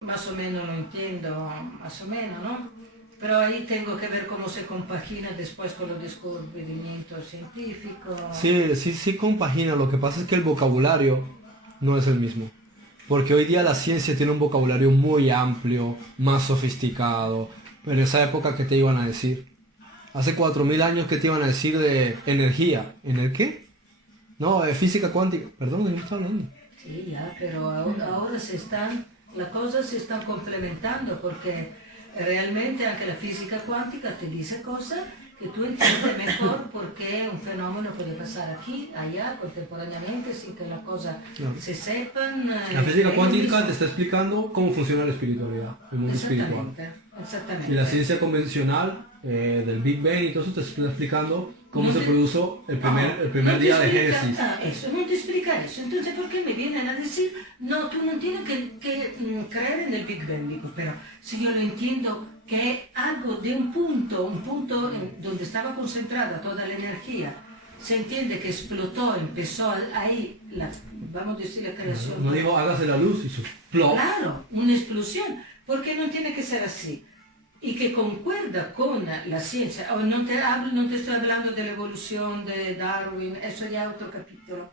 más o menos lo entiendo, más o menos, ¿no? Pero ahí tengo que ver cómo se compagina después con los descubrimientos científicos. Sí, sí, sí compagina. Lo que pasa es que el vocabulario no es el mismo. Porque hoy día la ciencia tiene un vocabulario muy amplio, más sofisticado. Pero en esa época, ¿qué te iban a decir? Hace 4000 años, ¿qué te iban a decir de energía? ¿En el qué? No, física cuántica. Perdón, ¿de qué está hablando? Sí, ya, pero ahora las cosas se están complementando porque realmente anche la fisica cuántica te dice cosas que tú entiendes mejor por qué un fenómeno puede pasar aquí, allá, contemporáneamente, sin que las cosas No. se sepan. La física es lo cuántica mismo. te está explicando cómo funciona la espiritualidad, el mundo espiritual. Exactamente, Y exactamente. la ciencia convencional del Big Bang y todo eso te está explicando cómo No se te- produjo el primer no te día de explica Génesis. eso, no te explica eso. Entonces, ¿por qué me vienen a decir, no, tú no tienes que creer en el Big Bang? Digo, pero si yo lo entiendo que es algo de un punto donde estaba concentrada toda la energía, se entiende que explotó, empezó ahí, vamos a decir, la creación. No digo hágase la luz y su plop. Claro, una explosión, porque no tiene que ser así. Y que concuerda con la ciencia. No te estoy hablando de la evolución de Darwin, eso ya es otro capítulo.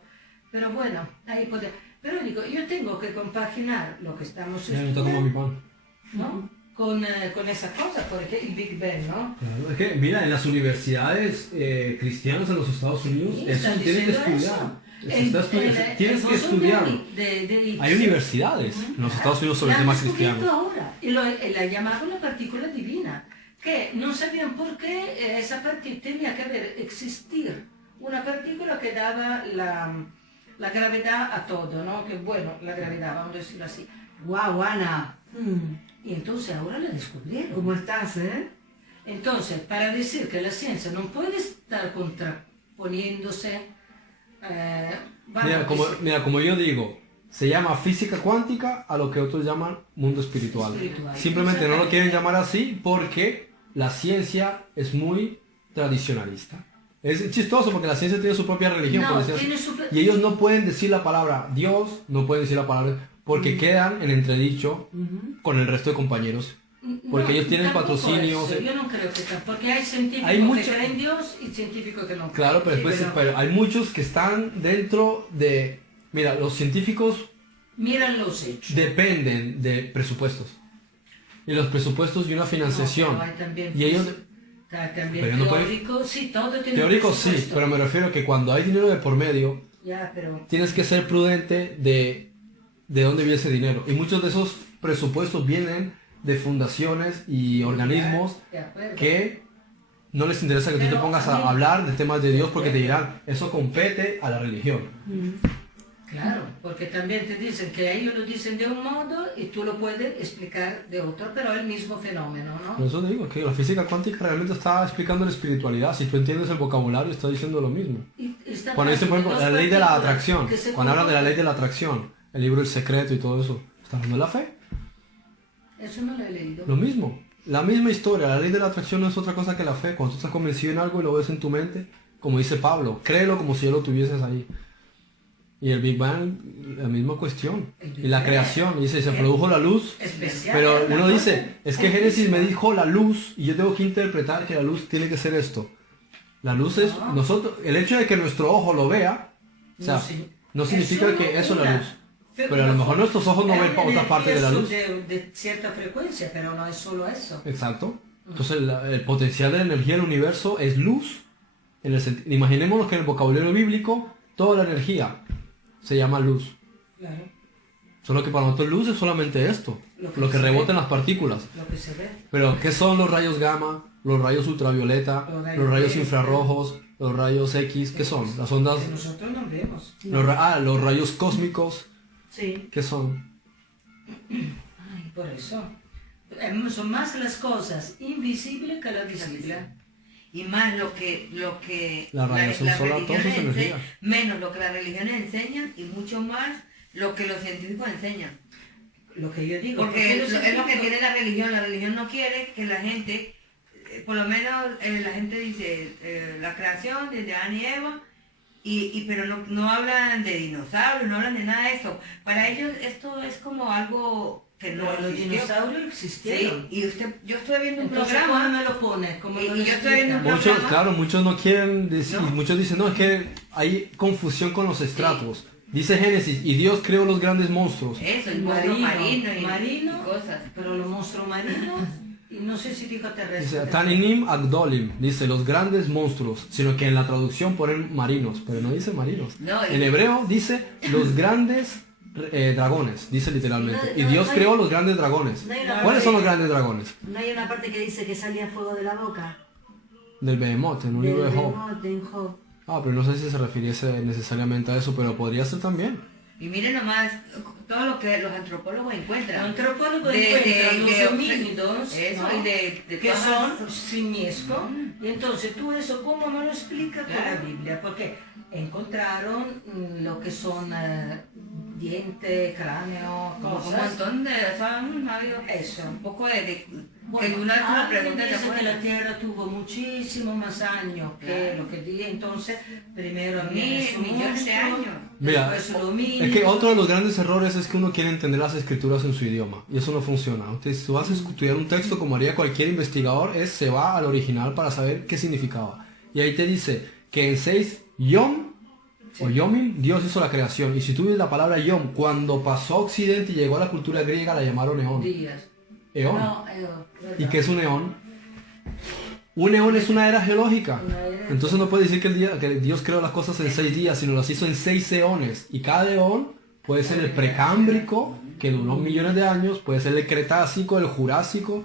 Pero bueno, ahí puede. Pero digo, yo tengo que compaginar lo que estamos Ya no está como mi estudiando, pan. ¿no? Con esa cosa, porque el Big Bang, ¿no? Claro, es que mira, en las universidades cristianas en los Estados Unidos, Sí, eso están tienen que diciendo estudiar. eso. Tienes que estudiarlo. Hay universidades en los Estados Unidos sobre la han temas descubierto cristianos. ahora y la llamaban la partícula divina, que no sabían por qué esa partícula tenía que existir una partícula que daba la gravedad a todo, ¿no? Que bueno, la gravedad, vamos a decirlo así. Wow, Ana. Y entonces ahora la descubrieron. ¿Cómo estás, Entonces, para decir que la ciencia no puede estar contraponiéndose, vamos a decir, Mira, como yo digo, se llama física cuántica a lo que otros llaman mundo espiritual. Simplemente no lo quieren llamar así porque la ciencia es muy tradicionalista. Es chistoso porque la ciencia tiene su propia religión, No, por decir así. tiene su... Y ellos no pueden decir la palabra Dios, no pueden decir la palabra porque quedan en entredicho con el resto de compañeros. Porque ellos tienen tampoco patrocinios. eso, yo no creo que porque hay científicos Hay que mucho- creen en Dios y científicos que no creen. Claro, pero Sí, después pero hay muchos que están dentro de... Mira, los científicos miran los hechos. dependen de presupuestos. Y los presupuestos y una financiación. No, pero hay también, Y ellos... también pero no puede- teórico, sí, todo tiene Teóricos sí, presupuesto. pero me refiero que cuando hay dinero de por medio, Ya, pero... tienes que ser prudente de dónde viene ese dinero. Y muchos de esos presupuestos vienen de fundaciones y organismos De acuerdo. que no les interesa que tú te Pero pongas a mí- a hablar de temas de Dios porque te dirán, eso compete a la religión. Claro, porque también te dicen que ellos lo dicen de un modo y tú lo puedes explicar de otro, pero es el mismo fenómeno, Por ¿no? eso te digo que la física cuántica realmente está explicando la espiritualidad. Si tú entiendes el vocabulario, está diciendo lo mismo. Y está Cuando dicen, por ejemplo, dos la ley de la partículas atracción, que se cuando hablan de la colocan- ley de la atracción, el libro El Secreto y todo eso, ¿está hablando de la fe? Eso no lo he leído. Lo mismo. La misma historia, la ley de la atracción no es otra cosa que la fe. Cuando tú estás convencido en algo y lo ves en tu mente, como dice Pablo, créelo como si ya lo tuvieses ahí. Y el Big Bang, la misma cuestión. El Big Y la Bang. creación, dice, se Es produjo la luz. especial, Pero es una uno cosa dice, es que Génesis me especial. dijo la luz y yo tengo que interpretar que la luz tiene que ser esto. La luz es, No. nosotros, el hecho de que nuestro ojo lo vea, o sea, No, sí. no significa solo que eso es la una- luz. Pero a lo mejor nuestros ojos no es ven una para otra parte de la luz. energía de cierta frecuencia, pero no es solo eso. Exacto. Entonces el potencial de la energía del universo es luz. Imaginémonos que en el vocabulario bíblico toda la energía se llama luz. Claro, Solo que para nosotros luz es solamente esto, Lo que lo que se rebota ve. en las partículas. lo que se ve. Pero ¿qué son los rayos gamma, los rayos ultravioleta, los rayos infrarrojos, los rayos X? ¿Qué son? Las ondas, Que nosotros no vemos. los rayos cósmicos, Sí, ¿qué son? ay, por eso. Son más las cosas invisibles que las visibles. Y más lo que La radiación las solar, todo eso es religiones energía. menos lo que las religiones enseñan y mucho más lo que los científicos enseñan. Lo que yo digo. Porque los es lo que científicos- tiene la religión. La religión no quiere que la gente, por lo menos la gente dice la creación desde Adán y Eva, pero no hablan de dinosaurios, no hablan de nada de eso. Para ellos esto es como algo que no Pero los existió. dinosaurios Sí, existieron. y yo estoy viendo un Entonces, ¿cómo programa. me lo pone? ¿Cómo Y lo yo estoy viendo un explica? Muchos, claro, muchos no quieren decir, No. muchos dicen, no, es que hay confusión con los estratos. Dice Génesis, y Dios creó los grandes monstruos. Eso, el monstruo marino y marino, cosas. pero los monstruos marinos, y no sé si dijo terrestre. Dice, Taninim Agdolim, dice los grandes monstruos, sino que en la traducción ponen marinos, pero no dice marinos. No, En hebreo dice los grandes dragones, dice literalmente. Y Dios creó los grandes dragones. No hay una ¿Cuáles son los parte- grandes dragones? No hay una parte que dice que salía fuego de la boca. Del Behemoth, en un Del libro de Job. Behemoth, en Job. Ah, pero no sé si se refiriese necesariamente a eso, pero podría ser también. Y miren nomás todo lo que los antropólogos Los encuentran. antropólogos De- encuentran de- los de- homínidos, eso, ¿no? y de que todas son las- simiescos. Y entonces tú eso, ¿cómo me lo explicas con la Claro. Biblia? Porque encontraron lo que son dientes, cráneo, Un cosas. montón de, son, ha habido Eso. un poco de Bueno, que una vez una alguien pregunta te dice que acuerdas. la Tierra tuvo muchísimo más años que Claro. lo que dije, entonces primero había Mil- esos millones de monstruos, años. Mira, después los es homínidos. que otro de los grandes errores es que uno quiere entender las escrituras en su idioma y eso no funciona. Entonces, si tú vas a estudiar un texto como haría cualquier investigador, se va al original para saber qué significaba. Y ahí te dice que en 6 Yom o Yomim Dios hizo la creación. Y si tú ves la palabra Yom, cuando pasó a Occidente y llegó a la cultura griega, la llamaron eón. días. Eón. No, ¿Y qué es un eón? Un eón es una era geológica. Una era- Entonces no puede decir que Dios creó las cosas en 6 días, sino las hizo en 6 eones. Y cada eón puede ser el precámbrico, que duró millones de años, puede ser el cretácico, el jurásico,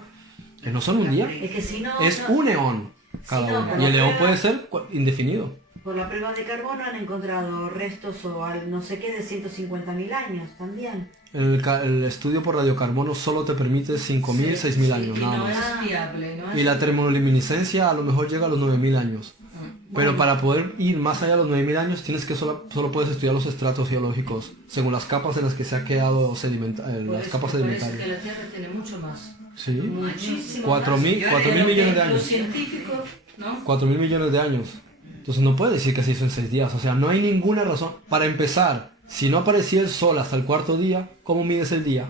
que no son un día. Es que si no, Es no- un eón cada Sí, no, uno. pero Y el eón prueba- puede ser indefinido. por la prueba de carbono han encontrado restos o no sé qué de 150.000 años también. El estudio por radiocarbono solo te permite 5.000, 6.000 años, y nada no más. es fiable, no es Y la termoluminiscencia a lo mejor llega a los 9.000 años. Pero para poder ir más allá de los 9.000 años tienes que solo puedes estudiar los estratos geológicos según las capas en las que se ha quedado las capas parece sedimentarias. que la Tierra tiene mucho más. Sí, Muchísimo 4.000 más. 4.000 millones de Los años. científicos, ¿no? 4.000 millones de años. Entonces no puedes decir que se hizo en 6 días. O sea, no hay ninguna razón. Para empezar, si no aparecía el sol hasta el cuarto día, ¿cómo mides el día?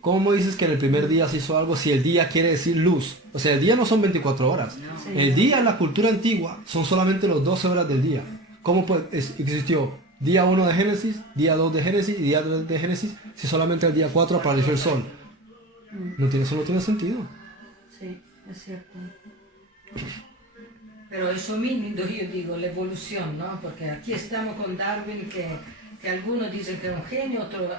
¿Cómo dices que en el primer día se hizo algo si el día quiere decir luz? O sea, el día no son 24 horas. Sí. El día en la cultura antigua son solamente los 12 horas del día. ¿Cómo existió día 1 de Génesis, día 2 de Génesis y día 3 de Génesis si solamente el día 4 apareció el sol? Eso no tiene sentido. Sí, es cierto. Pero eso mismo, yo digo, la evolución, ¿no? Porque aquí estamos con Darwin, que algunos dicen que es un genio, otros La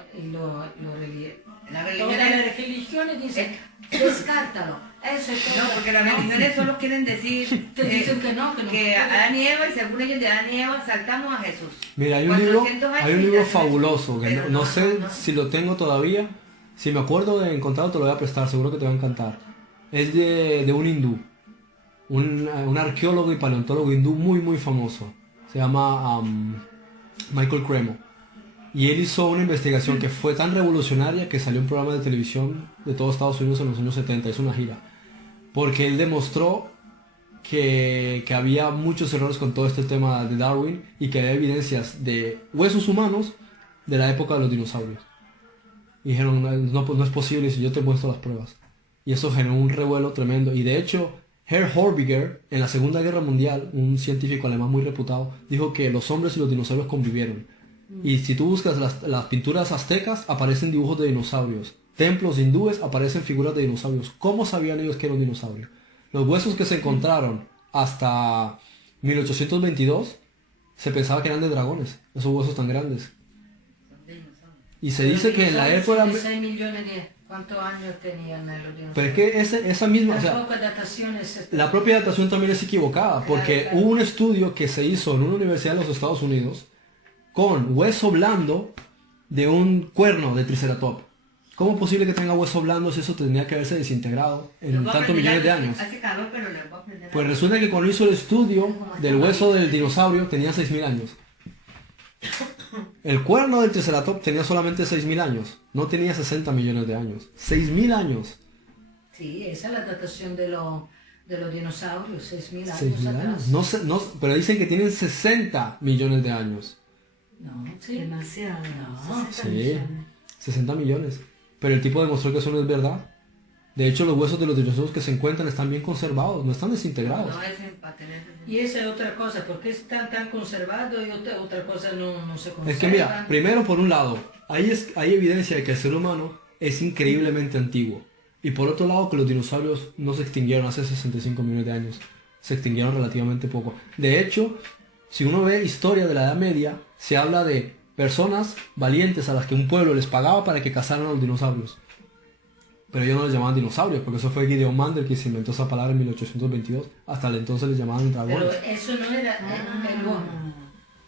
todas religión las religiones dicen, descártalo, eso es todo. no, porque las religiones solo quieren decir Te dicen que no puede. Adán y Eva, y según ellos de Adán y Eva saltamos a Jesús. Mira, hay un libro, 400 años hay un y libro ya se- fabuloso, que pero no sé no. si lo tengo todavía. Si me acuerdo de encontrarlo, te lo voy a prestar, seguro que te va a encantar. Es de un hindú, un arqueólogo y paleontólogo hindú muy famoso. Se llama Michael Cremo. Y él hizo una investigación que fue tan revolucionaria que salió en programa de televisión de todos Estados Unidos en los años 70, hizo una gira. Porque él demostró que había muchos errores con todo este tema de Darwin y que había evidencias de huesos humanos de la época de los dinosaurios. Y dijeron, no, pues no es posible si yo te muestro las pruebas. Y eso generó un revuelo tremendo. Y de hecho, Herr Horbiger, en la Segunda Guerra Mundial, un científico alemán muy reputado, dijo que los hombres y los dinosaurios convivieron. Y si tú buscas las pinturas aztecas, aparecen dibujos de dinosaurios. Templos hindúes, aparecen figuras de dinosaurios. ¿Cómo sabían ellos que era un dinosaurio? Los huesos que se encontraron hasta 1822, se pensaba que eran de dragones, esos huesos tan grandes. Y se dice que en la época... 6 millones de... ¿Cuántos años tenían los dinosaurios? Pero es que esa misma... O sea, Tampoco dataciones... la propia datación también es equivocada, porque Claro. hubo un estudio que se hizo en una universidad de los Estados Unidos con hueso blando de un cuerno de triceratop. ¿Cómo es posible que tenga hueso blando si eso tendría que haberse desintegrado en tantos millones de años? Hace calor, pero le voy a aprender. Pues resulta que cuando hizo el estudio del hueso del dinosaurio tenía 6.000 años. El cuerno del triceratop tenía solamente 6.000 años, no tenía 60 millones de años. 6.000 años. Sí, esa es la datación de los dinosaurios, 6.000 años 6.000 atrás. años. No, pero dicen que tienen 60 millones de años. No, sí. Demasiado. No. 60 Sí. millones. 60 millones. pero el tipo demostró que eso no es verdad. De hecho, los huesos de los dinosaurios que se encuentran están bien conservados, no están desintegrados. No es para tener... Y esa es otra cosa, porque está tan conservado y otra cosa no se conserva. Es que mira, primero por un lado, hay evidencia de que el ser humano es increíblemente antiguo. Y por otro lado que los dinosaurios no se extinguieron hace 65 millones de años. Se extinguieron relativamente poco. De hecho, si uno ve historia de la Edad Media, se habla de personas valientes a las que un pueblo les pagaba para que cazaran a los dinosaurios. Pero ellos no les llamaban dinosaurios, porque eso fue Gideon Mandel que se inventó esa palabra en 1822. Hasta el entonces les llamaban dragones. Pero eso no era el bono.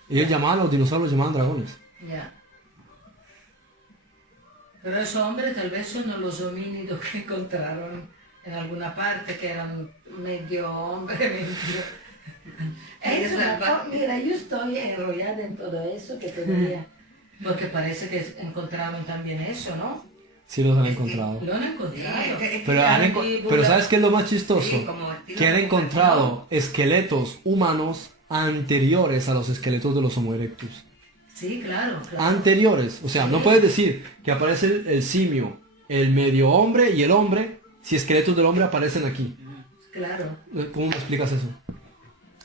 Ellos llamaban a los dinosaurios, los llamaban dragones. Ya. Pero esos hombres tal vez son los homínidos que encontraron en alguna parte, que eran medio hombre, medio... Mira, yo estoy enrollada en todo eso que te diría. Porque parece que encontraron también eso, ¿no? Sí los han encontrado. Lo han encontrado. Pero ¿sabes qué es lo más chistoso? Sí, como estilo Que han de encontrado esqueletos humanos anteriores a los esqueletos de los Homo erectus. Sí, claro. Anteriores. O sea, no puedes decir que aparece el simio, el medio hombre y el hombre, si esqueletos del hombre aparecen aquí. Claro. ¿Cómo me explicas eso?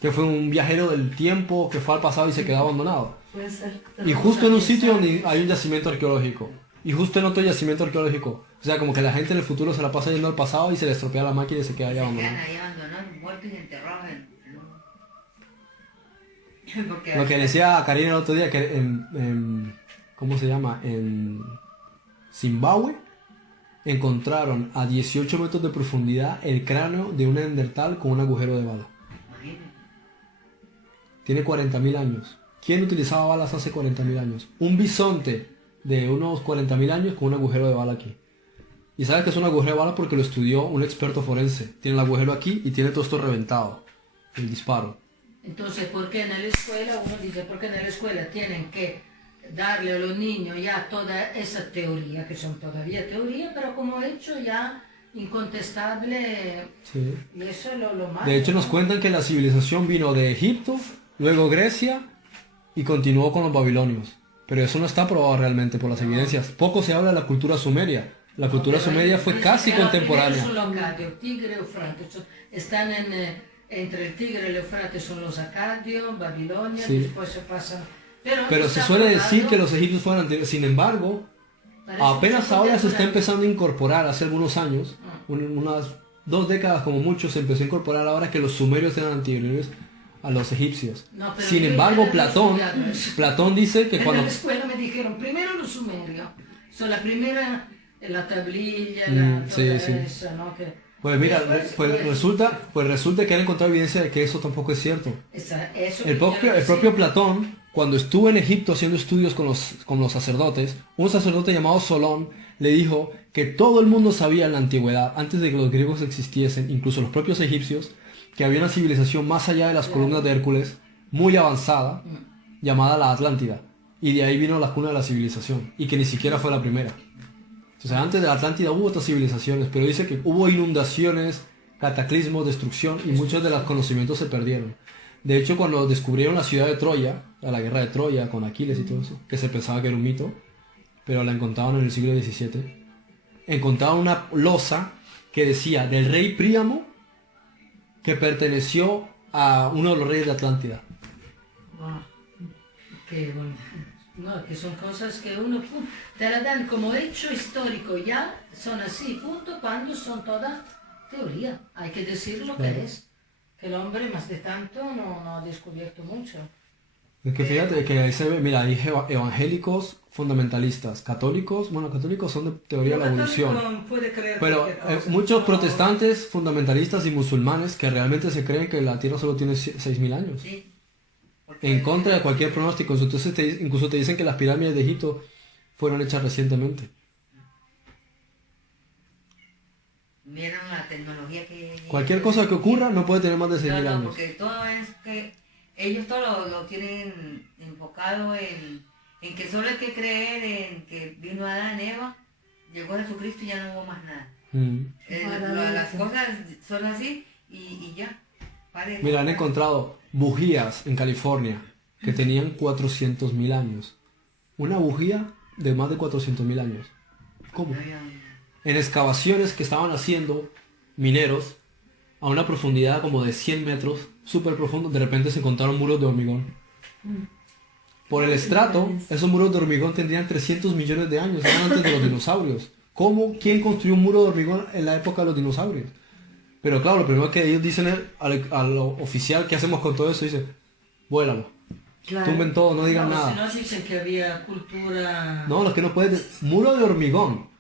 Que fue un viajero del tiempo que fue al pasado y se quedó abandonado. Puede ser. Y justo en un sitio donde hay un yacimiento arqueológico. Y justo en otro yacimiento arqueológico. O sea, como que la gente en el futuro se la pasa yendo al pasado y se le estropea la máquina y se queda ahí Se abandonado. quedan ahí abandonados, muertos y enterrados Porque Lo que le decía a Karina el otro día, que ¿cómo se llama? En Zimbabue encontraron a 18 metros de profundidad el cráneo de un neandertal con un agujero de bala. Imagínate. Tiene 40.000 años. ¿Quién utilizaba balas hace 40.000 años? Un bisonte de unos 40.000 años con un agujero de bala aquí. Y sabes que es un agujero de bala porque lo estudió un experto forense. Tiene el agujero aquí y tiene todo esto reventado. El disparo. Entonces, ¿por qué en la escuela, uno dice, por qué en la escuela tienen que darle a los niños ya toda esa teoría, que son todavía teoría, pero como hecho ya incontestable, Sí. y eso es lo malo. De hecho nos ¿no? cuentan que la civilización vino de Egipto, luego Grecia y continuó con los babilonios. Pero eso no está probado realmente por las evidencias. Poco se habla de la cultura sumeria. La cultura sumeria fue casi contemporánea. Son los acadios, Tigre y Eufrates. Están entre el Tigre y el Eufrates son los acadios, Babilonia, Sí. después se pasan... Pero se suele decir que los egipcios fueron anteriores. Sin embargo, apenas ahora se está empezando a incorporar, hace algunos años, unas 2 décadas como mucho, se empezó a incorporar ahora que los sumerios eran anteriores a los egipcios. No, pero Sin yo embargo, ya no he estudiado eso. Platón dice que En cuando... la escuela me dijeron, primero los sumerios. Son la primera, la tablilla, sí, toda sí. esa, ¿no? Que Pues mira, después, resulta que han encontrado evidencia de que eso tampoco es cierto. eso El que quiero propio decir. Platón, cuando estuvo en Egipto haciendo estudios con los sacerdotes, un sacerdote llamado Solón le dijo que todo el mundo sabía en la antigüedad, antes de que los griegos existiesen, incluso los propios egipcios, que había una civilización más allá de las columnas de Hércules, muy avanzada, llamada la Atlántida. Y de ahí vino la cuna de la civilización, y que ni siquiera fue la primera. O sea, antes de la Atlántida hubo otras civilizaciones, pero dice que hubo inundaciones, cataclismos, destrucción, y muchos de los conocimientos se perdieron. De hecho, cuando descubrieron la ciudad de Troya, la guerra de Troya con Aquiles y todo eso, que se pensaba que era un mito, pero la encontraban en el siglo XVII, encontraban una losa que decía del rey Príamo, que perteneció a uno de los reyes de Atlántida. Que, bueno, no, que son cosas que uno te la dan como hecho histórico, ya son así, punto, cuando son toda teoría. Hay que decir lo Claro. que es. Que el hombre más de tanto no ha descubierto mucho. Es que fíjate que ahí se ve, mira, hay evangélicos fundamentalistas, católicos son de teoría de la evolución. Puede creer Pero cualquier cosa. muchos No, protestantes, fundamentalistas y musulmanes que realmente se creen que la Tierra solo tiene 6.000 años. Sí. Porque En contra de cualquier pronóstico. Entonces incluso te dicen que las pirámides de Egipto fueron hechas recientemente. vieron la tecnología que... Cualquier cosa que ocurra no puede tener más de 6.000 No, años. porque todo es que ellos todo lo tienen enfocado en que solo hay que creer en que vino Adán, Eva, llegó Jesucristo y ya no hubo más nada. Las cosas son así y ya. Parece. Mira, han encontrado bujías en California que tenían 400.000 años. Una bujía de más de 400.000 años. ¿Cómo? En excavaciones que estaban haciendo mineros a una profundidad como de 100 metros, súper profundo, de repente se encontraron muros de hormigón. Por el estrato, esos muros de hormigón tendrían 300 millones de años, eran antes de los dinosaurios. ¿Cómo? ¿Quién construyó un muro de hormigón en la época de los dinosaurios? Pero claro, lo primero que ellos dicen al oficial, ¿qué hacemos con todo eso? Dice, vuélalo. Claro. Tumben todo, no digan nada. Si no dicen que había cultura... No, los que no pueden... Muro de hormigón.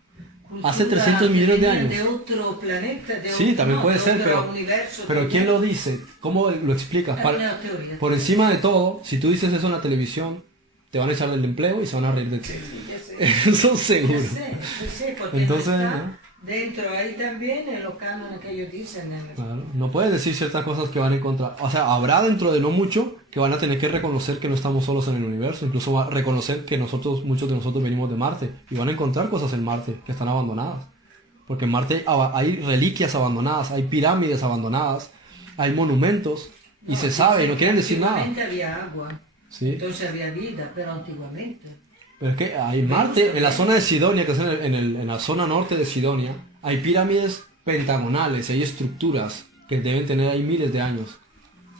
Hace 300 millones de años. De otro planeta, de Sí, otro, también puede ser, universo, pero ¿quién lo dice? ¿Cómo lo explicas? Hay una teoría. Por encima de todo, si tú dices eso en la televisión, te van a echar del empleo y se van a reír de ti. Ya sé. Eso seguro. Ya sé, porque Entonces, no está ¿no? dentro ahí también en los cánones que ellos dicen. Claro, no puedes decir ciertas cosas que van en contra. O sea, habrá dentro de no mucho que van a tener que reconocer que no estamos solos en el universo. Incluso va a reconocer que muchos de nosotros venimos de Marte. Y van a encontrar cosas en Marte que están abandonadas. Porque en Marte hay reliquias abandonadas, hay pirámides abandonadas, hay monumentos. Y se sabe, y no quieren decir nada. Antiguamente había agua. Sí. Entonces había vida, pero antiguamente. Pero es que hay Marte, en la zona de Sidonia, que es en la zona norte de Sidonia, hay pirámides pentagonales, hay estructuras que deben tener ahí miles de años.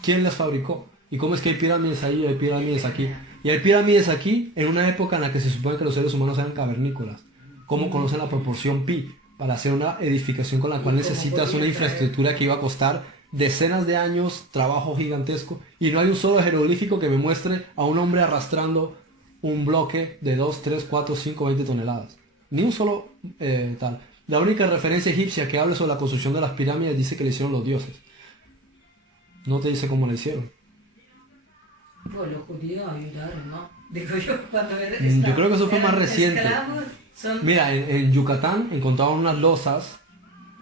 ¿Quién las fabricó? ¿Y cómo es que hay pirámides ahí y hay pirámides aquí? Y hay pirámides aquí en una época en la que se supone que los seres humanos eran cavernícolas. ¿Cómo conocen la proporción pi? Para hacer una edificación con la cual necesitas una infraestructura que iba a costar decenas de años, trabajo gigantesco, y no hay un solo jeroglífico que me muestre a un hombre arrastrando un bloque de 2, 3, 4, 5, 20 toneladas. Ni un solo tal. La única referencia egipcia que habla sobre la construcción de las pirámides dice que le hicieron los dioses. No te dice cómo le hicieron. Pues los judíos ayudaron, ¿no? Digo yo, cuando yo creo que eso fue más reciente. Mira, en Yucatán encontraban unas losas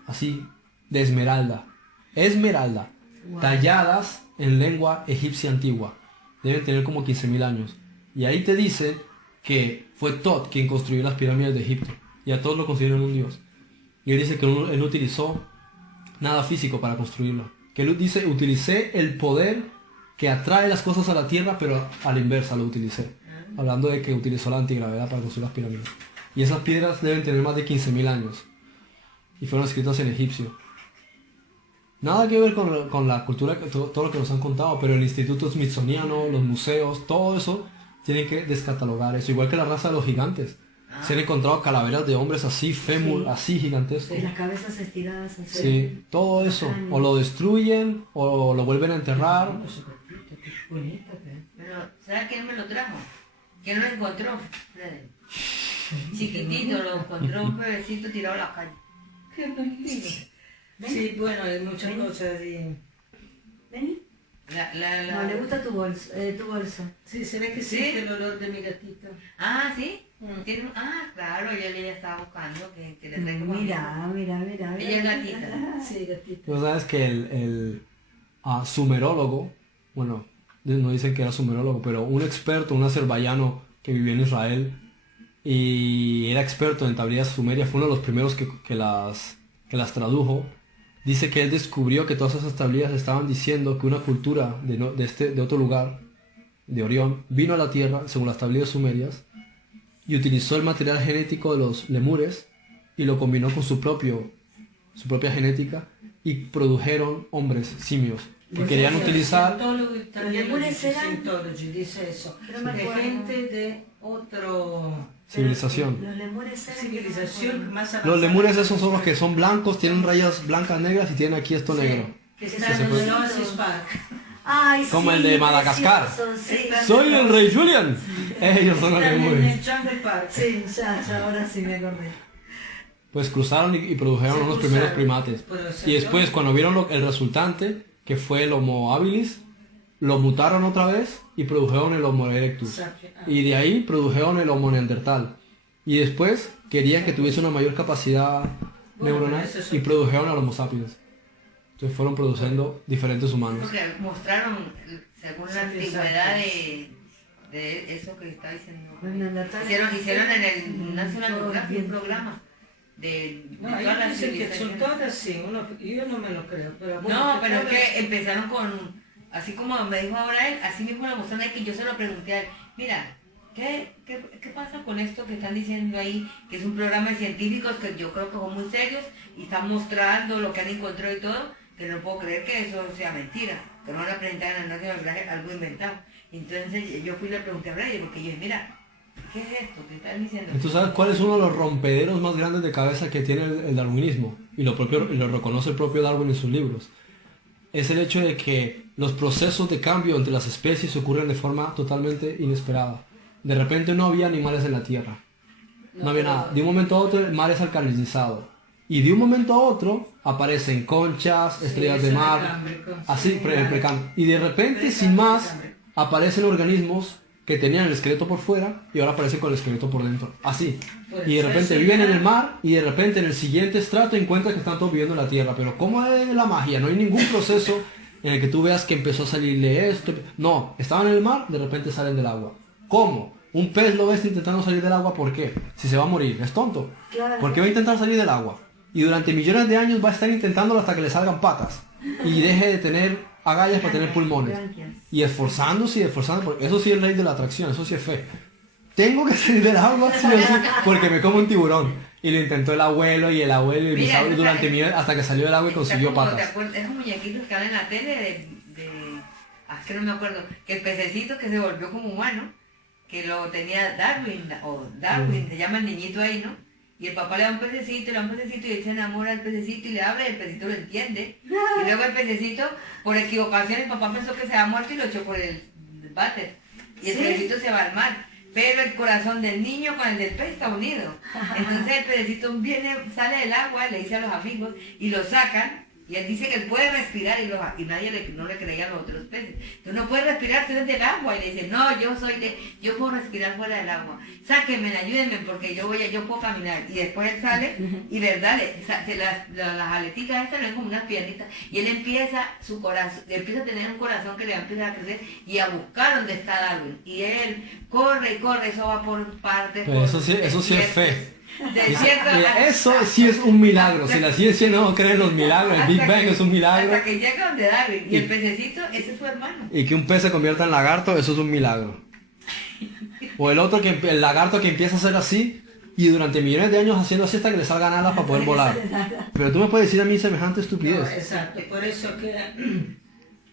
así de esmeralda. Esmeralda. Wow. Talladas en lengua egipcia antigua. Deben tener como 15.000 años. Y ahí te dice que fue Tot quien construyó las pirámides de Egipto. Y a todos lo consideran un dios. Y él dice que él no utilizó nada físico para construirlo. Que él dice, utilicé el poder que atrae las cosas a la tierra, pero a la inversa lo utilicé. Hablando de que utilizó la antigravedad para construir las pirámides. Y esas piedras deben tener más de 15.000 años. Y fueron escritas en egipcio. Nada que ver con la cultura, todo lo que nos han contado, pero el Instituto Smithsoniano, los museos, todo eso, tienen que descatalogar eso. Igual que la raza de los gigantes. Se han encontrado calaveras de hombres así, fémur, así gigantescos. Sí, las cabezas estiradas así. Sí, todo eso. O lo destruyen, o lo vuelven a enterrar. Pero, ¿sabes quién me lo trajo? ¿Quién lo encontró? Chiquitito, lo encontró un bebecito tirado a la calle. Qué bonito. Sí, bueno, hay muchas cosas. ¿Vení? No, le gusta tu bolso. Sí, se ve que sí, el olor de mi gatito. Ah, ¿sí? Claro, ella estaba buscando que le traiga. Mira. Ella es gatita. Sí, gatita. Tú sabes que el sumerólogo, bueno, no dicen que era sumerólogo, pero un experto, un azerbaiyano que vivió en Israel y era experto en tablillas sumerias, fue uno de los primeros que las tradujo. Dice que él descubrió que todas esas tablillas estaban diciendo que una cultura de otro lugar, de Orión, vino a la Tierra, según las tablillas sumerias, y utilizó el material genético de los lemures y lo combinó con su propia genética y produjeron hombres, simios, que querían utilizar... Los lemures eran... dice eso, de gente de otro... Civilización. Los lemures eran... Civilización más avanzada. Los lemures esos son los que son blancos, tienen rayas blancas negras y tienen aquí esto negro. Que están en el Oasis Park. Ay, como sí, el de Madagascar. Sí. Soy el rey Julian. Ellos son los Están en lemures. el Jungle Park. Sí, ya, ahora sí me acordé. Pues cruzaron y produjeron los primeros primates. Y después, cuando vieron el resultante, que fue el Homo habilis, lo mutaron otra vez y produjeron el Homo erectus. Y de ahí produjeron el Homo neandertal. Y después querían que tuviese una mayor capacidad neuronal y produjeron al Homo sapiens. Entonces fueron produciendo diferentes humanos. Porque mostraron, según la antigüedad de eso que está diciendo. Hicieron en el National Geographic un programa. No, ellos dicen que son todas sí, yo no me lo creo. Pero bueno, no, pero es que empezaron con, así como me dijo ahora él, así mismo lo mostraron, que yo se lo pregunté a él, mira, ¿Qué pasa con esto que están diciendo ahí? Que es un programa de científicos que yo creo que son muy serios y están mostrando lo que han encontrado y todo, que no puedo creer que eso sea mentira, que no van a presentar en la noche algo inventado. Entonces yo fui y le pregunté a Brady, porque yo dije, mira, ¿qué es esto que están diciendo? ¿Tú sabes cuál es uno de los rompederos más grandes de cabeza que tiene el darwinismo? Y lo reconoce el propio Darwin en sus libros. Es el hecho de que los procesos de cambio entre las especies ocurren de forma totalmente inesperada. De repente no había animales en la Tierra. No había nada. De un momento a otro el mar es alcalinizado. Y de un momento a otro aparecen conchas, estrellas de mar, así, precambio. Y de repente, sin más, aparecen organismos que tenían el esqueleto por fuera y ahora aparecen con el esqueleto por dentro. Así. Y de repente viven en el mar y de repente en el siguiente estrato encuentras que están todos viviendo en la Tierra. Pero ¿cómo es la magia? No hay ningún proceso en el que tú veas que empezó a salirle esto. No, estaban en el mar, de repente salen del agua. ¿Cómo? Un pez lo ves intentando salir del agua, ¿por qué? Si se va a morir, es tonto. ¿Por qué va a intentar salir del agua? Y durante millones de años va a estar intentándolo hasta que le salgan patas. Y deje de tener agallas para tener pulmones. Y esforzándose y esforzándose. Porque eso sí es ley de la atracción, eso sí es fe. Tengo que salir del agua sí o sí, porque me como un tiburón. Y lo intentó el abuelo y el bisabuelo durante millones hasta que salió del agua y consiguió patas. Esos muñequitos que hablan en la tele es que no me acuerdo, que el pececito que se volvió como humano, que lo tenía Darwin, se llama el niñito ahí, ¿no? Y el papá le da un pececito y él se enamora del pececito y le habla y el pececito lo entiende. Y luego el pececito, por equivocación, el papá pensó que se había muerto y lo echó por el váter. Y el pececito se va al mar. Pero el corazón del niño con el del pez está unido. Entonces el pececito sale del agua, le dice a los amigos y lo sacan. Y él dice que él puede respirar y nadie no le creía a los otros peces. Tú no puedes respirar, tú eres del agua. Y le dice, no, yo puedo respirar fuera del agua. Sáquenme, ayúdenme porque yo puedo caminar. Y después él sale y verdad, las aleticas estas le ven como unas piernitas. Y él empieza a tener un corazón que le va a empezar a crecer y a buscar dónde está Darwin. Y él corre y corre, eso va por partes. Eso sí es fe. Eso sí es un milagro. Si la ciencia no cree en los milagros, el Big Bang es un milagro. Hasta que llega donde Darwin y el pececito, ese es su hermano. Y que un pez se convierta en lagarto, eso es un milagro. O el lagarto que empieza a hacer así y durante millones de años haciendo así hasta que le salgan alas para poder volar. Pero tú me puedes decir a mí semejante estupidez. No, exacto, por eso que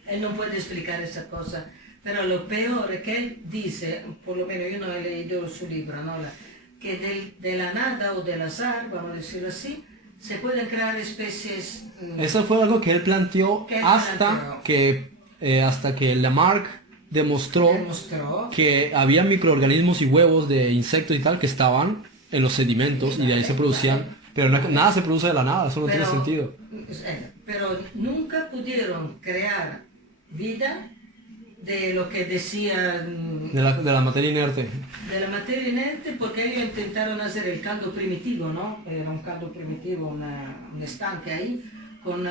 él no puede explicar esa cosa. Pero lo peor es que él dice, por lo menos yo no he leído su libro, ¿no? Que de la nada o del azar, vamos a decirlo así, se pueden crear especies... Eso fue algo que él planteó hasta que Lamarck demostró que había microorganismos y huevos de insectos y tal que estaban en los sedimentos y de ahí se producían, pero nada se produce de la nada, eso no tiene sentido. Pero nunca pudieron crear vida de lo que decían... De la materia inerte. De la materia inerte, porque ellos intentaron hacer el caldo primitivo, ¿no? Era un caldo primitivo, un estanque ahí, con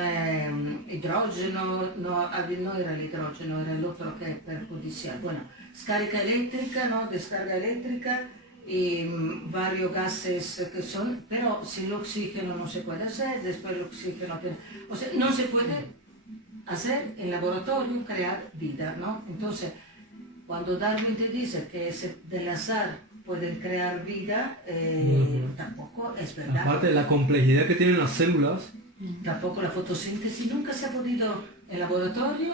hidrógeno, no era el hidrógeno, era el otro que es perjudicial. Bueno, descarga eléctrica, ¿no? Descarga eléctrica y varios gases que son, pero sin el oxígeno no se puede hacer, después el oxígeno... O sea, no se puede hacer en laboratorio, crear vida, ¿no? Entonces, cuando Darwin te dice que del azar pueden crear vida, tampoco es verdad. Aparte de la complejidad que tienen las células. Tampoco la fotosíntesis nunca se ha podido en laboratorio.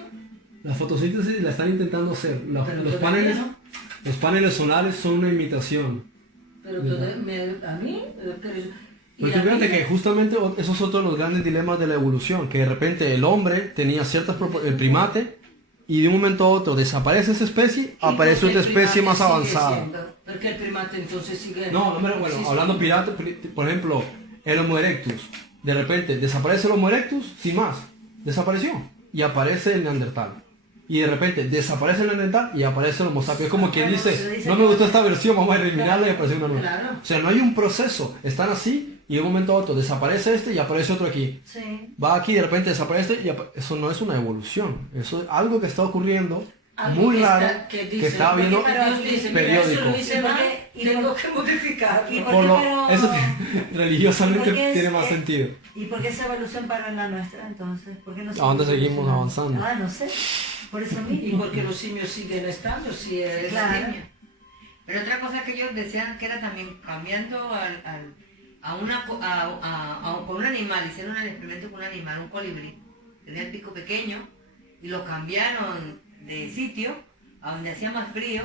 La fotosíntesis la están intentando hacer. Los paneles solares son una imitación. Pero a mí... Porque fíjate que justamente eso es otro de los grandes dilemas de la evolución, que de repente el hombre tenía el primate, y de un momento a otro desaparece esa especie, aparece otra especie más avanzada. Porque el primate entonces sigue... No, bueno, hablando pirata, por ejemplo, el Homo erectus, de repente desaparece el Homo erectus, sin más, desapareció, y aparece el Neandertal. Y de repente desaparece el Neandertal y aparece el Homo sapiens. Es como quien dice, no me gustó esta versión, vamos a eliminarla y aparece una nueva. Claro. O sea, no hay un proceso, están así y de un momento a otro desaparece este y aparece otro aquí. Sí. Va aquí y de repente desaparece y eso no es una evolución, eso es algo que está ocurriendo muy raro que está habiendo periódico. Tengo que modificar. Eso religiosamente tiene más sentido. ¿Y por qué esa evolución paró en la nuestra entonces? ¿Por qué no ¿A dónde seguimos avanzando? No sé. Por eso mismo. Y porque los simios siguen estando, si es claro. simio. Pero otra cosa que ellos decían que era también cambiando con un animal, hicieron el experimento con un animal, un colibrí, tenía el pico pequeño, y lo cambiaron de sitio a donde hacía más frío,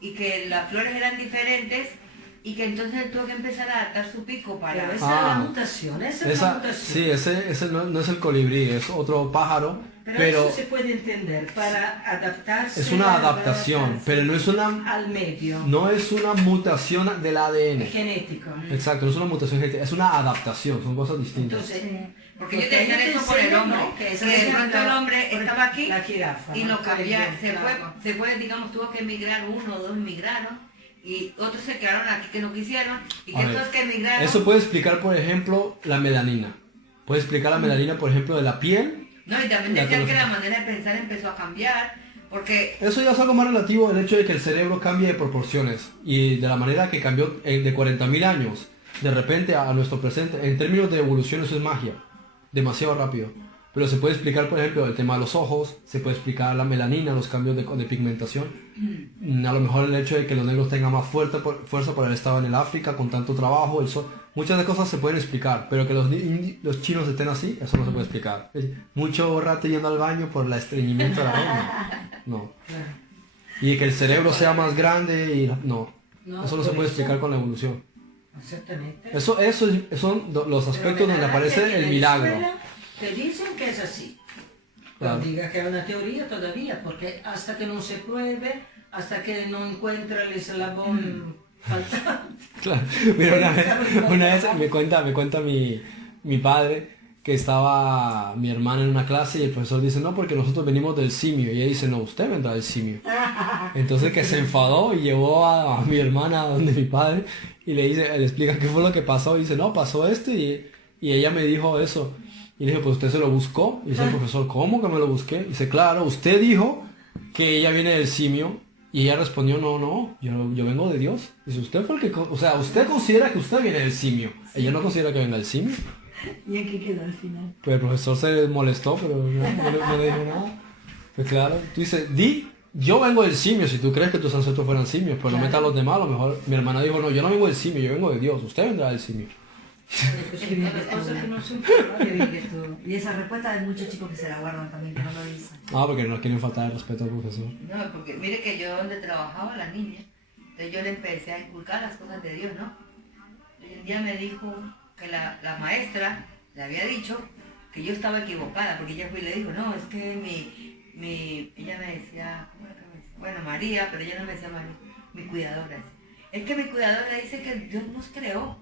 y que las flores eran diferentes, y que entonces él tuvo que empezar a adaptar su pico para... Pero esa es la mutación, esa es la mutación. Sí, ese no es el colibrí, es otro pájaro, pero eso se puede entender, para adaptarse... es una adaptación, pero no es una... al medio. No es una mutación del ADN. Genético. Exacto, no es una mutación genética, es una adaptación, son cosas distintas. Entonces, porque ellos decían eso por el hombre, ¿no? que de pronto el hombre estaba aquí la jirafa, y ¿no? lo cambiaron, Claro. se fue, digamos, tuvo que emigrar, 1 o 2 emigraron, y otros se quedaron aquí que no quisieron, y que otros que emigraron... Eso puede explicar, por ejemplo, la melanina. Puede explicar la melanina, por ejemplo, de la piel. No, y también decían que la manera de pensar empezó a cambiar, porque... Eso ya es algo más relativo al hecho de que el cerebro cambie de proporciones. Y de la manera que cambió de 40.000 años, de repente a nuestro presente, en términos de evolución eso es magia. Demasiado rápido. Pero se puede explicar, por ejemplo, el tema de los ojos, se puede explicar la melanina, los cambios de pigmentación. A lo mejor el hecho de que los negros tengan más fuerza por haber estado en el África con tanto trabajo, el sol. Muchas de cosas se pueden explicar, pero que los chinos estén así, eso no se puede explicar. Mucho rato yendo al baño por el estreñimiento de la reina. No. Y que el cerebro sea más grande y no. Eso no se puede explicar con la evolución. Exactamente. Eso son los aspectos donde aparece el milagro. Te dicen que es así. Claro. No diga que es una teoría todavía, porque hasta que no se pruebe, hasta que no encuentre el eslabón faltante. Claro. Mira, una vez me cuenta mi padre que estaba mi hermana en una clase y el profesor dice, no, porque nosotros venimos del simio. Y ella dice, no, usted vendrá del simio. Entonces que se enfadó y llevó a mi hermana donde mi padre y le explica qué fue lo que pasó. Y dice, no, pasó esto y ella me dijo eso. Y le dije, pues usted se lo buscó. Y dice el profesor, ¿cómo que me lo busqué? Y dice, claro, usted dijo que ella viene del simio. Y ella respondió, no, yo vengo de Dios. Dice, usted fue el que... O sea, usted considera que usted viene del simio. Ella no considera que venga del simio. ¿Y en qué quedó al final? Pues el profesor se molestó, pero no le dijo nada. Pues claro, tú dices, yo vengo del simio, si tú crees que tus ancestros fueran simios, pero no metas a los demás, a lo mejor mi hermana dijo, no, yo no vengo del simio, yo vengo de Dios, usted vendrá del simio. Y esa respuesta hay muchos chicos que se la guardan también, que no lo dicen. Porque no quieren faltar el respeto al profesor. No, porque mire que yo donde trabajaba la niña, entonces yo le empecé a inculcar las cosas de Dios, ¿no? Y un día me dijo que la maestra le había dicho que yo estaba equivocada, porque ella fue y le dijo, no, es que ella me decía, ¿cómo era que me decía? Bueno, María, pero ella no me decía María, mi cuidadora. Es que mi cuidadora dice que Dios nos creó,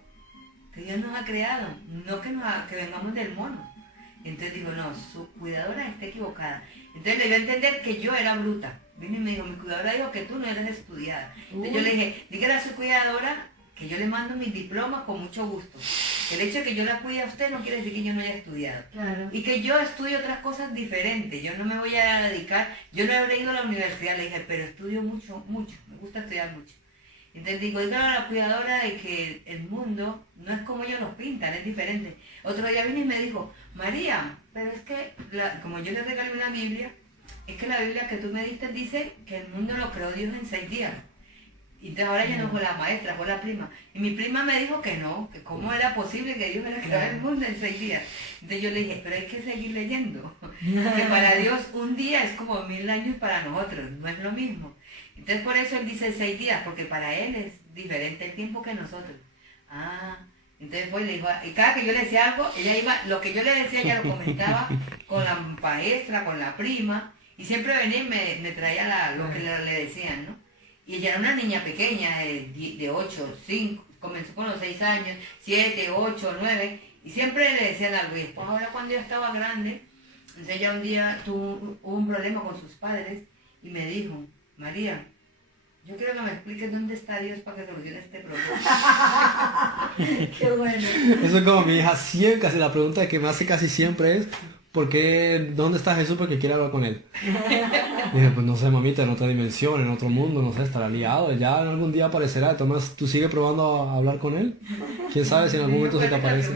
que Dios nos ha creado, no que vengamos del mono. Entonces digo, no, su cuidadora está equivocada. Entonces le dio a entender que yo era bruta. Vino y me dijo, mi cuidadora dijo que tú no eres estudiada. Entonces yo le dije, dígale a su cuidadora que yo le mando mis diplomas con mucho gusto. El hecho de que yo la cuide a usted no quiere decir que yo no haya estudiado. Claro. Y que yo estudio otras cosas diferentes. Yo no me voy a dedicar, yo no he ido a la universidad, le dije, pero estudio mucho, me gusta estudiar mucho. Entonces digo, dígale a la cuidadora de que el mundo no es como ellos lo pintan, es diferente. Otro día vino y me dijo, María, pero es que, como yo le regalé una Biblia, es que la Biblia que tú me diste dice que el mundo lo creó Dios en 6 días. Y entonces ahora ya no fue la maestra, fue la prima. Y mi prima me dijo que no, que cómo era posible que Dios hubiera creado el mundo en 6 días. Entonces yo le dije, pero hay que seguir leyendo. Que para Dios un día es como 1000 años para nosotros, no es lo mismo. Entonces por eso él dice 6 días, porque para él es diferente el tiempo que nosotros. Entonces pues le dijo, y cada que yo le decía algo, ella iba, lo que yo le decía ella lo comentaba con la maestra, con la prima, y siempre venía y me traía lo que le decían, ¿no? Y ella era una niña pequeña, de 8, 5, comenzó con los 6 años, 7, 8, 9, y siempre le decían algo. Y después ahora cuando yo estaba grande, entonces ella un día hubo un problema con sus padres y me dijo, María, yo quiero que me expliques dónde está Dios para que solucione este problema. Qué bueno. Eso es como mi hija siempre, la pregunta que me hace casi siempre es, ¿dónde está Jesús? Porque quiere hablar con él. Y dije, pues no sé, mamita, en otra dimensión, en otro mundo, no sé, estará liado, ya en algún día aparecerá. Tomás, ¿tú sigues probando a hablar con él? ¿Quién sabe si en algún momento se te aparece?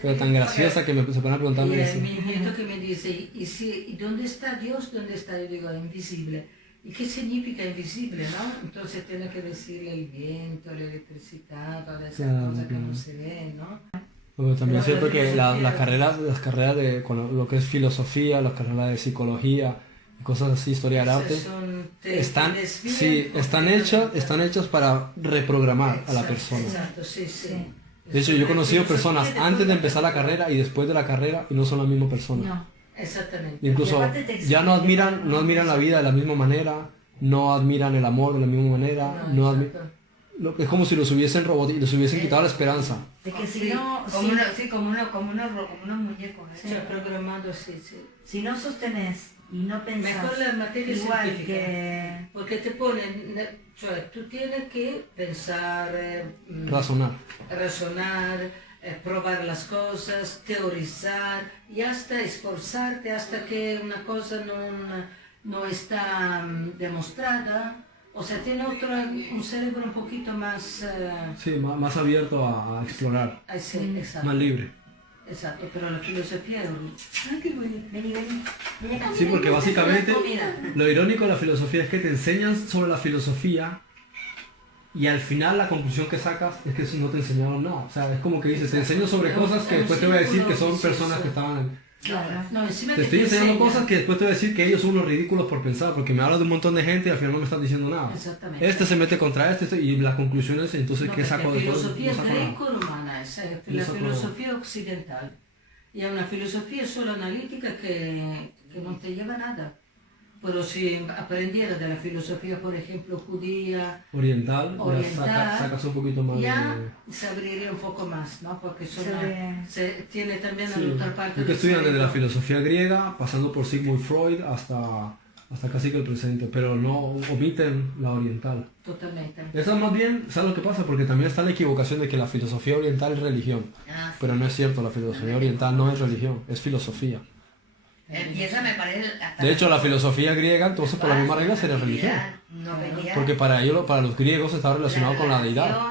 Pero tan graciosa que se pone a preguntarme y eso. mi nieto que me dice, ¿y dónde está Dios? ¿Dónde está? Yo digo, invisible. ¿Y qué significa invisible, no? Entonces tiene que decirle el viento, la electricidad, todas esas cosas que no se ven, ¿no? Pero también es Pero cierto que filosofía- las carreras de con lo que es filosofía, las carreras de psicología, y cosas así, historia del arte, Esas son- están, desvían sí, porque- están hechas para reprogramar a la persona. Exacto, sí, sí. Sí. De hecho, yo he conocido personas antes de empezar la carrera y después de la carrera y no son la misma persona. No. Exactamente. Incluso Y aparte te ya no explica, admiran la vida de la misma manera, no admiran el amor de la misma manera, Exacto. es como si los hubiesen les hubiesen quitado la esperanza. De que si Sí, no, como si, unos, sí, como unos muñecos. ¿eh? Se ha programado, sí, sí. si no sostenés y no pensás Mejor la materia igual científica. que... Porque te ponen, cioè tú tienes que pensar, razonar, probar las cosas, teorizar y hasta esforzarte hasta que una cosa no está demostrada. O sea, tiene un cerebro un poquito más... Sí, más abierto a explorar, sí, exacto. más libre. Exacto, pero la filosofía es... ¡Ay, qué bonito! Vení, vení. Vení acá, Sí, vení, porque vení, básicamente comida. lo irónico de la filosofía es que te enseñan sobre la filosofía y al final la conclusión que sacas es que no te enseñaron nada. O sea, es como que dices, te enseño sobre cosas que después te voy a decir que son personas que estaban... Claro. No, encima Te que estoy enseñando enseña. cosas que después te voy a decir que ellos son unos ridículos por pensar, porque me hablas de un montón de gente y al final no me están diciendo nada. Exactamente. Este se mete contra y la conclusión es entonces No, ¿qué perché saco la después? filosofia No saco nada. greco-romana, è Non la saco filosofia occidental. Y es una filosofía solo analítica que no te lleva a nada. Pero si aprendiera de la filosofía, por ejemplo, judía, Oriental, oriental, ya sacas un poquito más ya de... se abriría un poco más, ¿no? Porque tiene también Sí. la otra parte Es que del estudian desde la cerebro. filosofía griega, pasando por Sigmund Freud hasta casi que el presente, pero no omiten la oriental. Totalmente. Eso más bien, ¿sabes lo que pasa? Porque también está la equivocación de que la filosofía oriental es religión. Ah, Pero no es cierto, la filosofía oriental no es religión, es filosofía. y esa me parece... hasta De hecho, la filosofía griega, entonces por la misma regla sería religión. No venía Porque para ellos, para los griegos, estaba relacionado con la deidad.